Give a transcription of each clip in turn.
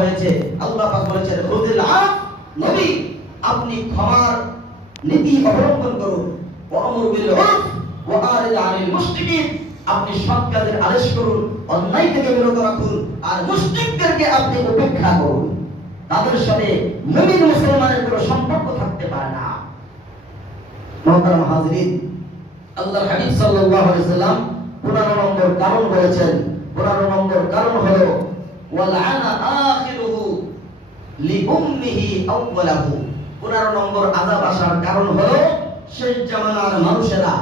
হয়েছে। আল্লাহ পাক বলেছেন খুযিল আফ, নবী আপনি ক্ষমার নীতি অবলম্বন করুন। ওয়ামুর বিল উরফ ওয়া আরিদ আনিল মুশরিকিন, আপনি সৎ কাজের আদেশ করুন, অন্যায় থেকে বিরত রাখুন, আর মুশরিকদেরকে আপনি উপেক্ষা করুন। তাদের সাথে মুমিন মুসলমানের কোনো সম্পর্ক থাকতে পারে না। মুহতারাম হাজিরিন, আল্লাহর হাবিব সাল্লাল্লাহু আলাইহি সাল্লাম 15 নম্বর কারণ বলেছেন। 15 নম্বর কারণ হলো ওয়ালআনা আখিরুহু লিউম্মিহি আউওয়ালাহু। 15 নম্বর আযাব আসার কারণ হলো শেষ জামানার মানুষেরা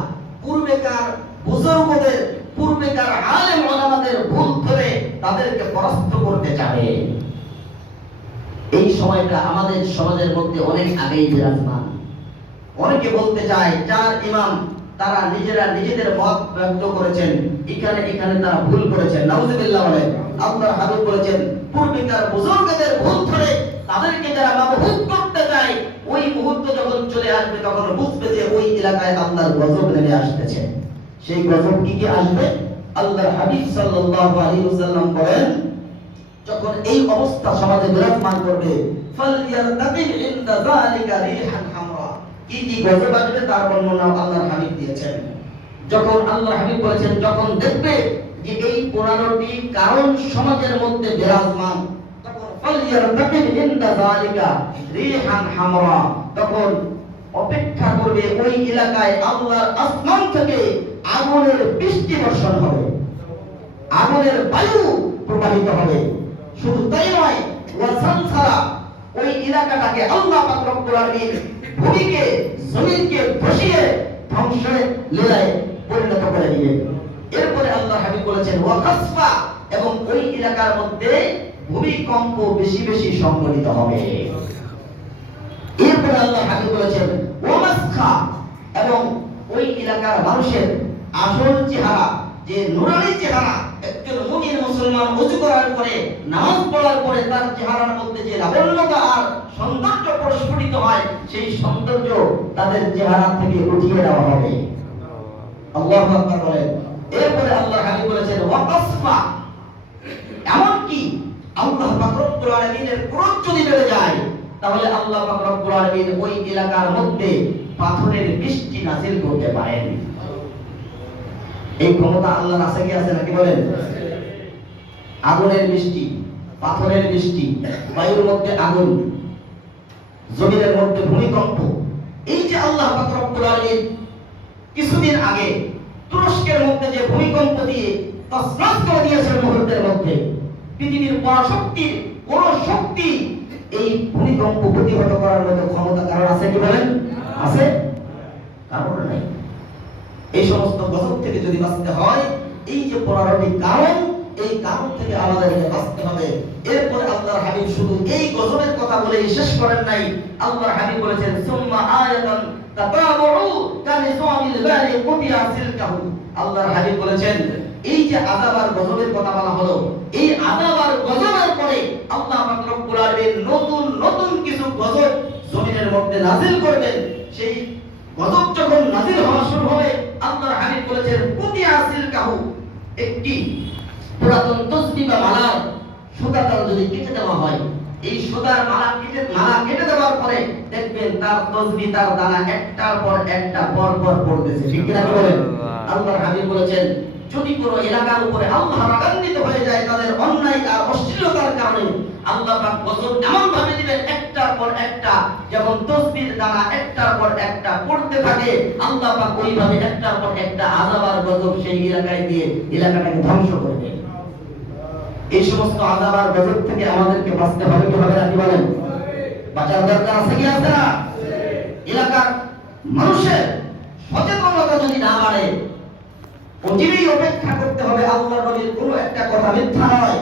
পূর্বেকার বুজুর্গদের, পূর্বেকার আলেম ওলামাদের ভুল ধরে তাদেরকে পরাস্ত করতে চাবে। এই সময়টা আমাদের সমাজের মধ্যে অনেক আগেই বিরাজমান। অনেকে বলতে চায় চার ইমাম তারা নিজেরা নিজেদের মত ব্যক্ত করেছেন, এখানে তারা ভুল করেছেন। নাউজুবিল্লাহ বলেন। আল্লাহর হাবিব বলেছেন পূর্বেকার বুজুর্গদের ভুল ধরে তাদেরকে যারা মাবহুত করতে চায়, ওই মুহূর্ত যখন চলে আসবে তখন বুঝবে যে ওই এলাকায় আল্লাহর গজব নেমে আসতেছে। সেই গজব কি আসবে? আল্লাহর হাবিব সাল্লাল্লাহু আলাইহি ওয়াসাল্লাম বলেন যখন এই অবস্থা সমাজে বিরাজমান করবে, ফালইয়ারতাকিব ইনদা যালিকা রিহান হামরা। কি গজব আসবে তার বর্ণনা আল্লাহর হাবিব দিয়েছেন। যখন আল্লাহর হাবিব বলেছেন যখন দেখবে যে এই 15টি কারণ সমাজের মধ্যে বিরাজমান, তখন ফালইয়ারতাকিব ইনদা যালিকা রিহান হামরা, তখন অপেক্ষা করবে ওই এলাকায় আল্লাহর আসমান থেকে আগুনের বৃষ্টি বর্ষণ হবে, আগুনের বায়ু প্রবাহিত হবে। শুধু তাই নয়, ওয়াসানসারা, ওই এলাকাটাকে আল্লাহ পাক রব্বুল আলামিন ভূমিকে জমিনকে ধসিয়ে ধ্বংসের লীলায় পরিণত করে দিবেন। এরপরে আল্লাহ হাবিব বলেছেন ওয়াকাসফা, এবং ওই এলাকার মধ্যে ভূমিকম্প বেশি বেশি সংঘটিত হবে। এরপরে আল্লাহ হাবিব বলেছেন ওয়ামাসখা, এবং ওই এলাকার মানুষের আসল চেহারা, যে নুরানি চেহারা, একজন মুমিন মুসলমান ওযু করার পরে নামাজ পড়ার পরে তার চেহারার মধ্যে যে লাবণ্যতা আর সৌন্দর্য প্রস্ফুটিত হয়, সেই সৌন্দর্য তাদের চেহারা থেকে উঠিয়ে দেওয়া হবে। আল্লাহু আকবার বলেন। এরপরে আল্লাহ হাবিব বলেছেন ওয়াকাসফা, এমনকি আল্লাহ পাক রব্বুল আলামিনের ক্রোধ যদি বেড়ে যায়, তাহলে আল্লাহ পাক রব্বুল আলামিন ওই এলাকার মধ্যে পাথরের বৃষ্টি নাযিল করতে পারেন। এই ক্ষমতা আল্লাহর আছে কি আছে নাকি বলেন? আগুনের বৃষ্টি, পাথরের বৃষ্টি, বায়ুর মধ্যে আগুন, জমিনের মধ্যে ভূমিকম্প। এই যে আল্লাহ পাক রব্বুল আলামিন কিছুদিন আগে তুরস্কের মধ্যে যে ভূমিকম্প দিয়ে তছনছ করে দিয়েছেন মুহূর্তের মধ্যে, পৃথিবীর পরাশক্তির কোন শক্তি এই ভূমিকম্প প্রতিহত করার মতো ক্ষমতা কারণ আছে কি বলেন? আছে? কারণ নাই। এই সমস্ত গজব থেকে যদি বাঁচতে হয়, এই যে 15টি কারণ, এই কারণ থেকে আমাদেরকে বাঁচতে হবে। এরপরে আল্লাহর হাবিব শুধু এই গজবের কথা বলেই শেষ করেন নাই। আল্লাহর হাবিব বলেছেন সুম্মা আয়াতান তাতাবু কানিজামিল বালি কুতিয়া সিলকাহু। আল্লাহর হাবিব বলেছেন এই যে আযাব আর গজবের কথা বলা হলো, এই আযাব আর গজবের পরে আল্লাহ পাক রব্বুল আলামিন নতুন নতুন কিছু গজব জমিনের মধ্যে নাযিল করবেন। সেই গজব যখন নাযিল হওয়া শুরু হবে, আল্লাহর হাবিব বলেছেন কুতিয়া সিলকাহু, একটি পুরাতন তসবিহ বা মালার সুতাটা যদি কেটে দেওয়া হয়, এই সুতার মালা কেটে দেওয়ার পরে দেখবেন তার তসবিহ, তার দানা একটার পর একটা পর পর পড়তেছে। ঠিক কি না বলেন? আল্লাহর হাবিব বলেছেন যদি কোনো এলাকার উপরে আল্লাহ রাগান্বিত হয়ে যায় তাদের অন্যায় আর অশ্লীলতার কারণে, আল্লাহ পাক গজব এমন ভাবে দিবেন একটার পর একটা, যেমন তসবির দানা একটার পর একটা পড়তে থাকে, আল্লাহ পাক ওইভাবে একটার পর একটা আযাব আর গজব সেই এলাকায় দিয়ে এলাকাটাকে ধ্বংস করে দেয়। এই সমস্ত আযাব আর গজব থেকে আমাদেরকে বাঁচতে হবে কি হবে না কি বলেন? বাঁচার দরকার আছে কি আছে না? এলাকার মানুষের সচেতনতা যদি না বাড়ে, অচিরেই অপেক্ষা করতে হবে। আল্লাহর নবীর কোনো একটা কথা মিথ্যা নয়।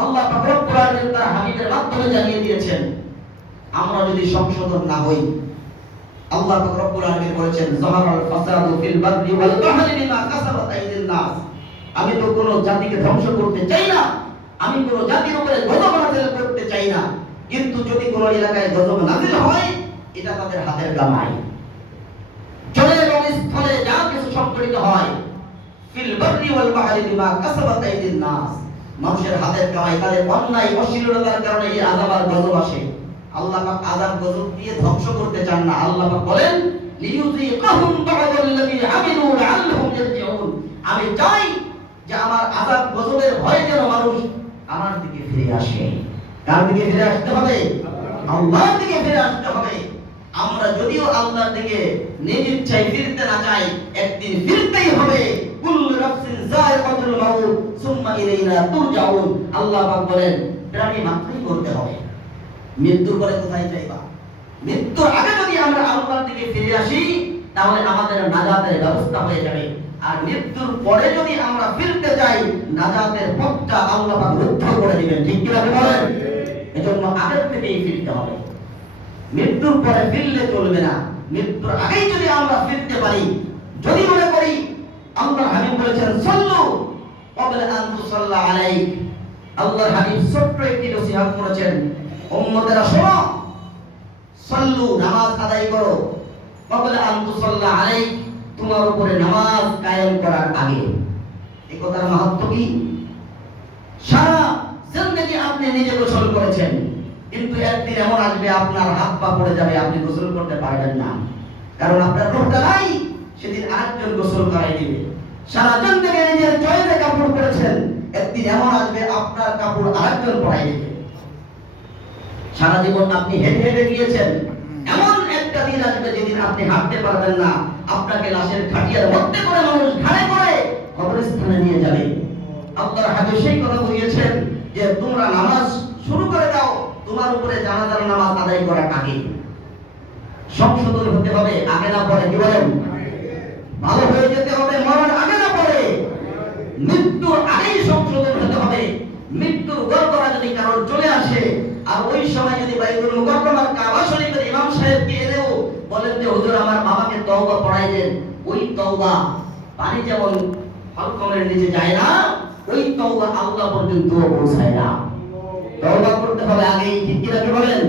আল্লাহ পাক রব্বুল আলামিন তার হাবিবের মাধ্যমে জানিয়ে দিয়েছেন। আমরা যদি সংশোধন না হই, আল্লাহ পাক রব্বুল আলামিন বলেছেন যাহারাল ফাসাদু ফিল বাররি ওয়াল বাহরি বিমা কাসাবাত আইদিন নাস। আমি তো কোনো জাতিকে ধ্বংস করতে চাই না, আমি কোনো জাতির উপরে গজব নাযিল করতে চাই না, কিন্তু যদি কোনো এলাকায় গজব নাযিল হয়, এটা তাদের হাতের কামাই। জলে এবং স্থলে যা কিছু সংঘটিত হয়, ফিল বাররি ওয়াল বাহরি বিমা কাসাবাত আইদিন নাস, মানুষের হাতের কামাই, তাদের অন্যায় অশ্লীলতার কারণে এই আযাব আর গজব আসে। আল্লাহ পাক আযাব গজব দিয়ে ধ্বংস করতে চান না। আল্লাহ পাক বলেন লিইউযীকাহুম বা'দাল্লাযী আমিলু লা'আল্লাহুম ইয়ারজিউন। আমি চাই যে আমার আযাব গজবের ভয়ে যেন মানুষ আমার দিকে ফিরে আসে। কার দিকে ফিরে আসতে হবে? আল্লাহর দিকে ফিরে আসতে হবে। আমরা যদিও আল্লাহর দিকে নিজ ইচ্ছায় ফিরতে না চাই, একদিন ফিরতেই হবে। কুল্লু নাফসিন যায়িকাতুল মাউত সুম্মা ইলাইনা তুরজাউন। আল্লাহ পাক বলেন প্রাণী মাত্রই করতে হবে। মৃত্যুর পরে কোথায় যাইবা? মৃত্যুর আগে যদি আমরা আল্লাহর দিকে ফিরে আসি তাহলে আমাদের নাজাতের ব্যবস্থা হয়ে যাবে। আর মৃত্যুর পরে যদি আমরা ফিরতে চাই, নাজাতের পথটা আল্লাহ পাক রুদ্ধ করে দিবেন। ঠিক কি না বলেন? এজন্য আগের থেকেই ফিরতে হবে। মৃত্যুর পরে ফিরলে চলবে না। মৃত্যুর আগেই যদি আমরা ফিরতে পারি, যদি মনে করি আল্লাহর হাবিব বলেছেন সাল্লু ক্বাবলা আন তুসাল্লা আলাইক। আল্লাহর হাবিব ছোট্ট একটি নসিহত করেছেন, উম্মতেরা শোনো, সাল্লু নামাজ আদায় করো, ক্বাবলা আন তুসাল্লা আলাইক তোমার উপরে নামাজ কায়েম করার আগে। এই কথার মাহাত্ম্য কি? সারা জিন্দেগি আপনি নিজে গোসল করেছেন, কিন্তু একদিন এমন আসবে আপনার হাত পা পড়ে যাবে, আপনি গোসল করতে পারবেন না, কারণ আপনার রূহটা নাই। সেদিন আরেকজন গোসল করাই দিবে। সারা জিন্দেগি নিজের চয়েসে কাপড় পরেছেন, একদিন এমন আসবে আপনার কাপড় আরেকজন পরাই দিবে। সারা জীবন আপনি হেঁটে হেঁটে গিয়েছেন, এমন একটা দিন আসবে যেদিন আপনি হাঁটতে পারবেন না, আপনাকে লাশের খাটিয়ার মধ্যে করে মানুষ ঘাড়ে করে কবরস্থানে নিয়ে যাবে। আল্লাহর হাবিব সেই কথা বুঝিয়েছেন যে তোমরা নামাজ শুরু করে দাও, তোমার উপরে জানাজার নামাজ আদায় করার আগে। সংশোধন হতে হবে, আগে না পরে। কি বলেন? ভালো হয়ে যেতে হবে, মরণ আগে না পরে। মৃত্যুর আগেই সংশোধন হতে হবে। মৃত্যুর গড়গড়া যদি কারোর চলে আসে, আর ওই সময় যদি বাইতুল মুকাররমার কাবা শরীফের ইমাম সাহেবকে এনেও বলেন যে হুজুর আমার বাবাকে তওবা পড়াই দেন, ওই তওবা পানি যেমন ফলকমের নিচে যায় না, ওই তওবা আল্লাহ পর্যন্ত পৌঁছায় না। তওবা করতে হবে আগেই। ঠিক কি না বলেন?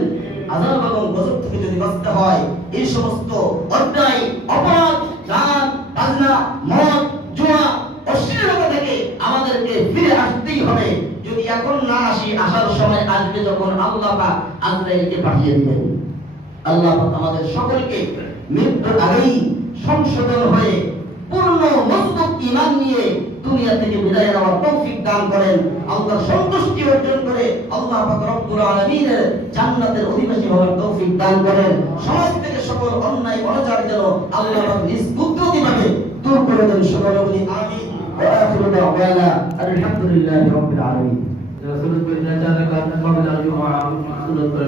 আযাব এবং গজব থেকে যদি বাঁচতে হয়, এই সমস্ত অন্যায়, অপরাধ, গান বাজনা, মদ, জুয়া, অশ্লীলতা থেকে আমাদেরকে ফিরে আসতেই হবে। যদি এখন না আসি, আসার সময় আসবে যখন আল্লাহ পাক আজরাইলকে পাঠিয়ে দিবেন। আল্লাহ পাক আমাদের সকলকে মৃত্যুর আগেই সংশোধন হয়ে পূর্ণ মজবুত ঈমান নিয়ে দুনিয়া থেকে বিদায় নেওয়ার তৌফিক দান করেন। আল্লাহর সন্তুষ্টি অর্জন করে আল্লাহ পাক রব্বুল আলামিনের জান্নাতের অধিবাসী হওয়ার তৌফিক দান করেন। সমাজ থেকে সকল অন্যায় অনাচার যেন আল্লাহ পাক নিজ কুদরতিভাবে দূর করে দেন। সকলে বলি আমিন। ওয়া আখিরু দাওয়ানা আলহামদুলিল্লাহি রাব্বিল আলামিন। সুন্নাত করে না জানা কারণ মাওলানা জুমা সুন্নাত করে